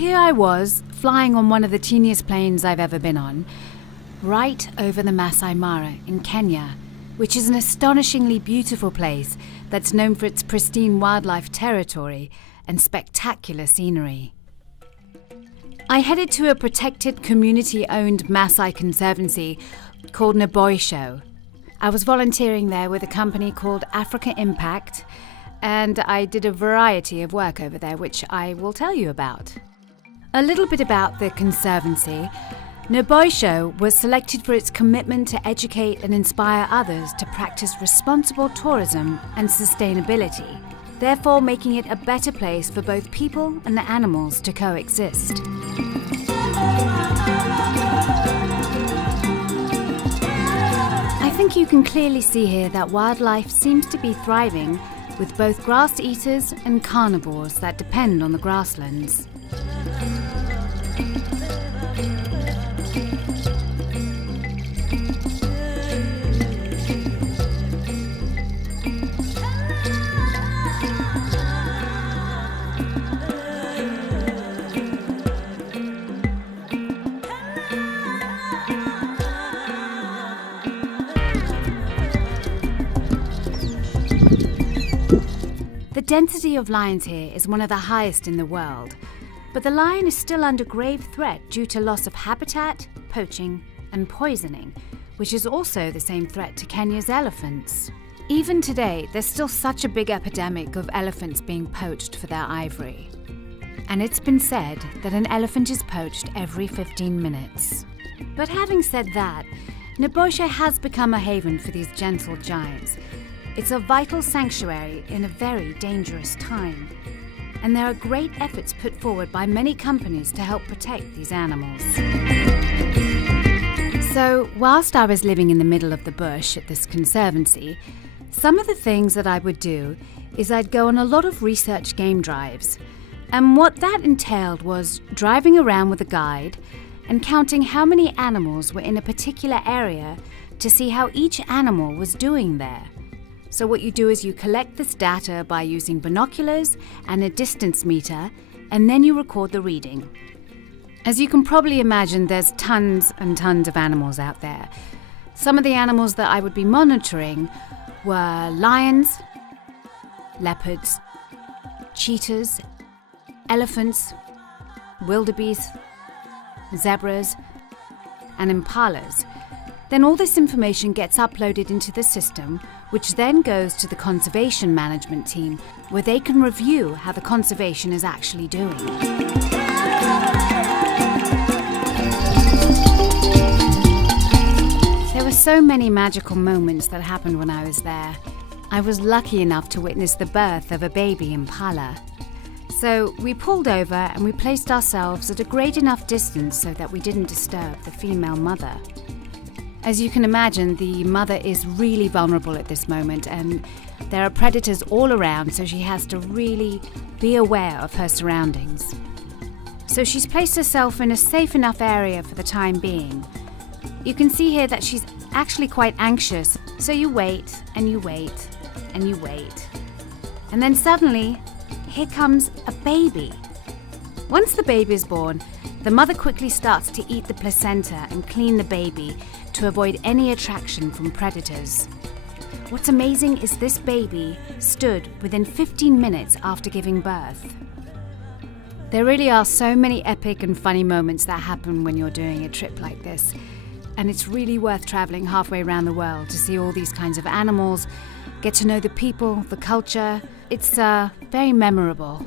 here I was, flying on one of the teeniest planes I've ever been on, right over the Masai Mara in Kenya, which is an astonishingly beautiful place that's known for its pristine wildlife territory and spectacular scenery. I headed to a protected community-owned Maasai conservancy called Naboisho. I was volunteering there with a company called Africa Impact, and I did a variety of work over there, which I will tell you about. A little bit about the conservancy. Naboisho was selected for its commitment to educate and inspire others to practice responsible tourism and sustainability, therefore making it a better place for both people and the animals to coexist. I think you can clearly see here that wildlife seems to be thriving, with both grass eaters and carnivores that depend on the grasslands. The density of lions here is one of the highest in the world, but the lion is still under grave threat due to loss of habitat, poaching, and poisoning, which is also the same threat to Kenya's elephants. Even today, there's still such a big epidemic of elephants being poached for their ivory. And it's been said that an elephant is poached every 15 minutes. But having said that, Naboisho has become a haven for these gentle giants. It's a vital sanctuary in a very dangerous time. And there are great efforts put forward by many companies to help protect these animals. So, whilst I was living in the middle of the bush at this conservancy, some of the things that I would do is I'd go on a lot of research game drives. And what that entailed was driving around with a guide and counting how many animals were in a particular area to see how each animal was doing there. So what you do is you collect this data by using binoculars and a distance meter, and then you record the reading. As you can probably imagine, there's tons and tons of animals out there. Some of the animals that I would be monitoring were lions, leopards, cheetahs, elephants, wildebeest, zebras, and impalas. Then all this information gets uploaded into the system, which then goes to the conservation management team, where they can review how the conservation is actually doing. There were so many magical moments that happened when I was there. I was lucky enough to witness the birth of a baby Impala. So we pulled over and we placed ourselves at a great enough distance so that we didn't disturb the female mother. As you can imagine, the mother is really vulnerable at this moment, and there are predators all around, so she has to really be aware of her surroundings. So she's placed herself in a safe enough area for the time being. You can see here that she's actually quite anxious, so you wait, and you wait, and you wait. And then suddenly, here comes a baby. Once the baby is born, the mother quickly starts to eat the placenta and clean the baby to avoid any attraction from predators. What's amazing is this baby stood within 15 minutes after giving birth. There really are so many epic and funny moments that happen when you're doing a trip like this, and it's really worth traveling halfway around the world to see all these kinds of animals, get to know the people, the culture. It's very memorable.